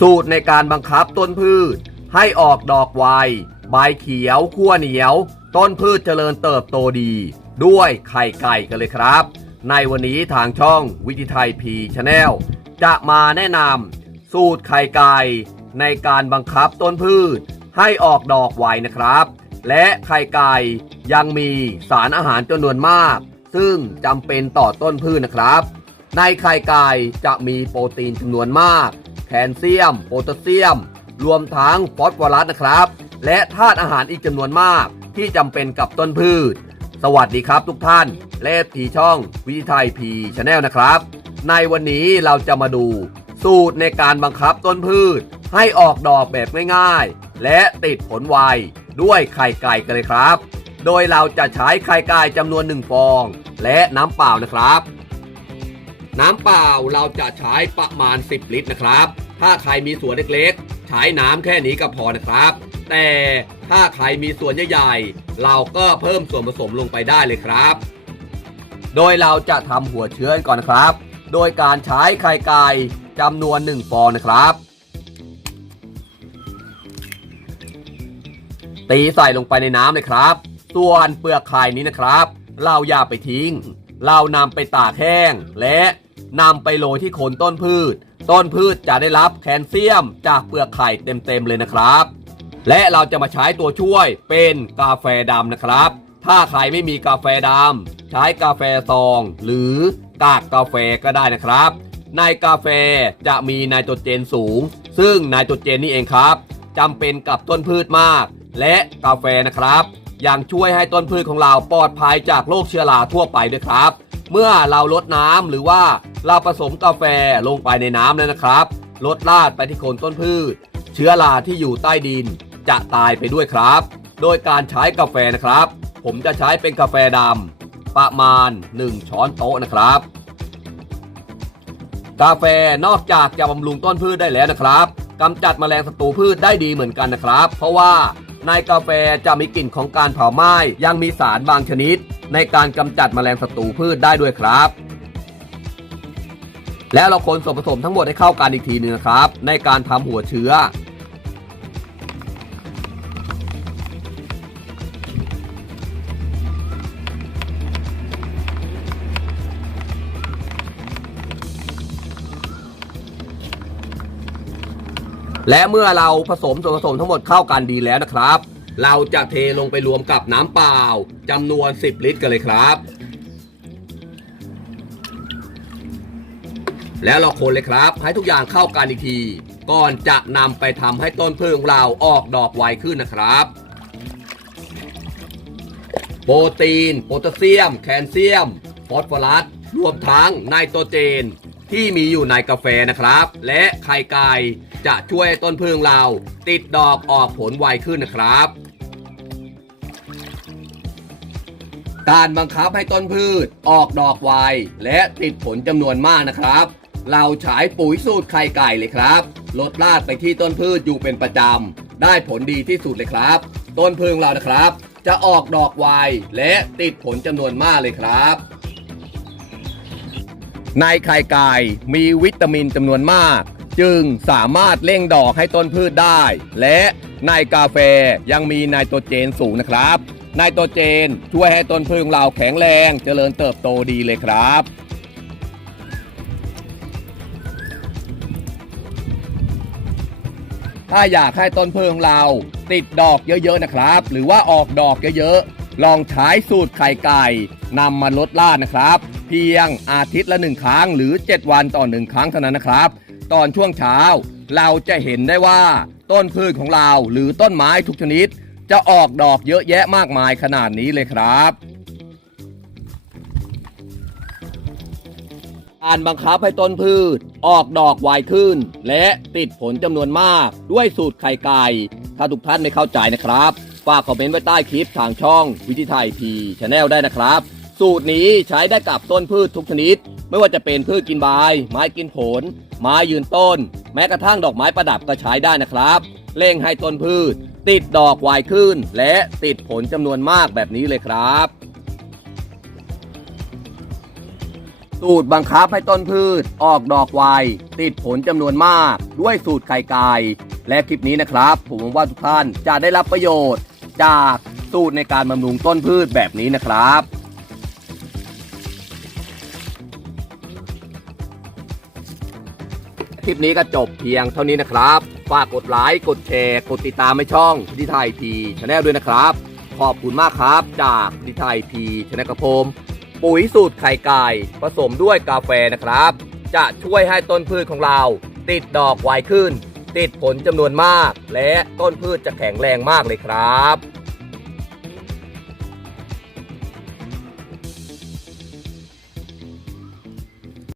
สูตรในการบังคับต้นพืช ให้ออกดอกไวใบเขียวขั้วเหนียว ต้นพืชเจริญเติบโตดี ด้วยไข่ไก่กันเลยครับ ในวันนี้ทางช่องวิทิไทยพีชาแนลจะมาแนะนำสูตรไข่ไก่ในการบังคับต้นพืช ให้ออกดอกไวนะครับ และไข่ไก่ ยังมีสารอาหารจำนวนมาก ซึ่งจำเป็นต่อต้นพืชนะครับ ในไข่ไก่จะมีโปรตีนจำนวนมาก แคลเซียม โพแทสเซียม รวมทั้งฟอสฟอรัสนะครับ และธาตุอาหารอีกจำนวนมากที่จำเป็นกับต้นพืช สวัสดีครับทุกท่านและทีช่องวิทยไทยพีชาแนลนะครับ ในวันนี้เราจะมาดูสูตรในการบังคับต้นพืช ให้ออกดอกแบบง่ายๆ และติดผลไวด้วยไข่ไก่กันเลยครับ โดยเราจะใช้ไข่ไก่จำนวนหนึ่งฟอง และน้ำเปล่านะครับ น้ำเปล่าเราจะใช้ประมาณ 10 ลิตรนะครับ ถ้าใครมีสวนเล็กๆ ใช้น้ำแค่นี้ก็พอนะครับ แต่ถ้าใครมีสวนใหญ่ๆ เราก็เพิ่มส่วนผสมลงไปได้เลยครับ โดยเราจะทำหัวเชื้อก่อนนะครับ โดยการใช้ไข่ไก่จำนวน 1 ฟองนะครับตีใส่ลงไปในน้ำเลยครับ ส่วนเปลือกไข่นี้นะครับ เราอย่าไปทิ้ง เรานำไปตากแห้ง และนำไปโรยที่โคนต้นพืช ต้นพืชจะได้รับแคลเซียมจากเปลือกไข่เต็มๆเลยนะครับ และเราจะมาใช้ตัวช่วยเป็นกาแฟดำนะครับ ถ้าใครไม่มีกาแฟดำใช้กาแฟซอง หรือกากกาแฟก็ได้นะครับ ในกาแฟจะมีไนโตรเจนสูง ซึ่งไนโตรเจนนี่เองครับจำเป็นกับต้นพืชมาก และกาแฟนะครับ ยังช่วยให้ต้นพืชของเราปลอดภัยจากโรคเชื้อราทั่วไปด้วยครับ เมื่อเราลดน้ำหรือว่าเราผสมกาแฟลงไปในน้ำแล้วนะครับ ลดลาดไปที่โคนต้นพืช เชื้อราที่อยู่ใต้ดินจะตายไปด้วยครับ โดยการใช้กาแฟนะครับ ผมจะใช้เป็นกาแฟดำประมาณ 1 ช้อนโต๊ะนะครับ กาแฟนอกจากจะบำรุงต้นพืชได้แล้วนะครับกำจัดแมลงศัตรูพืชได้ดีเหมือนกันนะครับ เพราะว่า ในกาแฟจะมีกลิ่นของการเผาไหม้ยังมีสารบางชนิด ในการกำจัดแมลงศัตรูพืชได้ด้วยครับ แล้วเราคนส่วนผสมทั้งหมดให้เข้ากันอีกทีหนึงครับ ในการทำหัวเชื้อ และเมื่อเราผสมส่วนผสมทั้งหมดเข้ากันดีแล้วนะครับ เราจะเทลงไปรวมกับน้ำเปล่าจำนวน 10 ลิตรกันเลยครับ แล้วเราคนเลยครับ ให้ทุกอย่างเข้ากันอีกที ก่อนจะนำไปทำให้ต้นพืชของเราออกดอกไวขึ้นนะครับโปรตีน โพแทสเซียม แคลเซียม ฟอสฟอรัส รวมทั้งไนโตรเจน ที่มีอยู่ในกาแฟนะครับ และไข่ไก่จะช่วยต้นพืชของเราติดดอกออกผลไวขึ้นนะครับ การบังคับให้ต้นพืชออกดอกไวและติดผลจำนวนมากนะครับ เราใช้ปุ๋ยสูตรไข่ไก่เลยครับลดลาดไปที่ต้นพืชอยู่เป็นประจำได้ผลดีที่สุดเลยครับ ต้นพืชของเรานะครับ จะออกดอกไวและติดผลจำนวนมากเลยครับ ในไข่ไก่มีวิตามินจำนวนมาก จึงสามารถเร่งดอกให้ต้นพืชได้ และในกาแฟยังมีไนโตรเจนสูงนะครับไนโตรเจนช่วยให้ต้นพืชของเราแข็งแรงเจริญเติบโตดีเลยครับ ถ้าอยากให้ต้นพืชของเราติดดอกเยอะๆนะครับ หรือว่าออกดอกเยอะๆ ลองใช้สูตรไข่ไก่นำมาลดล่านะครับ เพียงอาทิตย์ละหนึ่งครั้งหรือ 7 วันต่อหนึ่งครั้งเท่านั้นนะครับ ตอนช่วงเช้าเราจะเห็นได้ว่าต้นพืชของเราหรือต้นไม้ทุกชนิด จะออกดอกเยอะแยะมากมายขนาดนี้เลยครับการบังคับให้ต้นพืชออกดอกไวขึ้น และติดผลจำนวนมากด้วยสูตรไข่ไก่ ถ้าทุกท่านไม่เข้าใจนะครับ ฝากคอมเมนต์ไว้ใต้คลิปทางช่องวิธีไทยพีชาแนลได้นะครับ สูตรนี้ใช้ได้กับต้นพืชทุกชนิด ไม่ว่าจะเป็นพืชกินใบไม้กินผล ไม้ยืนต้น แม้กระทั่งดอกไม้ประดับก็ใช้ได้นะครับเร่งให้ต้นพืช ติดดอกไวขึ้น และติดผลจำนวนมากแบบนี้เลยครับสูตรบังคับให้ต้นพืชออกดอกไวติดผลจำนวนมาก ด้วยสูตรไข่ไก่และคลิปนี้นะครับ ผมหวังว่าทุกท่านจะได้รับประโยชน์ จากสูตรในการบำรุงต้นพืชแบบนี้นะครับ คลิปนี้ก็จบเพียงเท่านี้นะครับ ฝากกดไลค์กดแชร์ กดติดตามให้ช่องดิไทยพีชาแนลด้วยนะครับ ขอบคุณมากครับจากดิไทยพีชาแนลกระผมปุ๋ยสูตรไข่ไก่ผสมด้วยกาแฟนะครับ จะช่วยให้ต้นพืชของเรา ติดดอกไวขึ้น ติดผลจำนวนมาก และต้นพืชจะแข็งแรงมากเลยครับ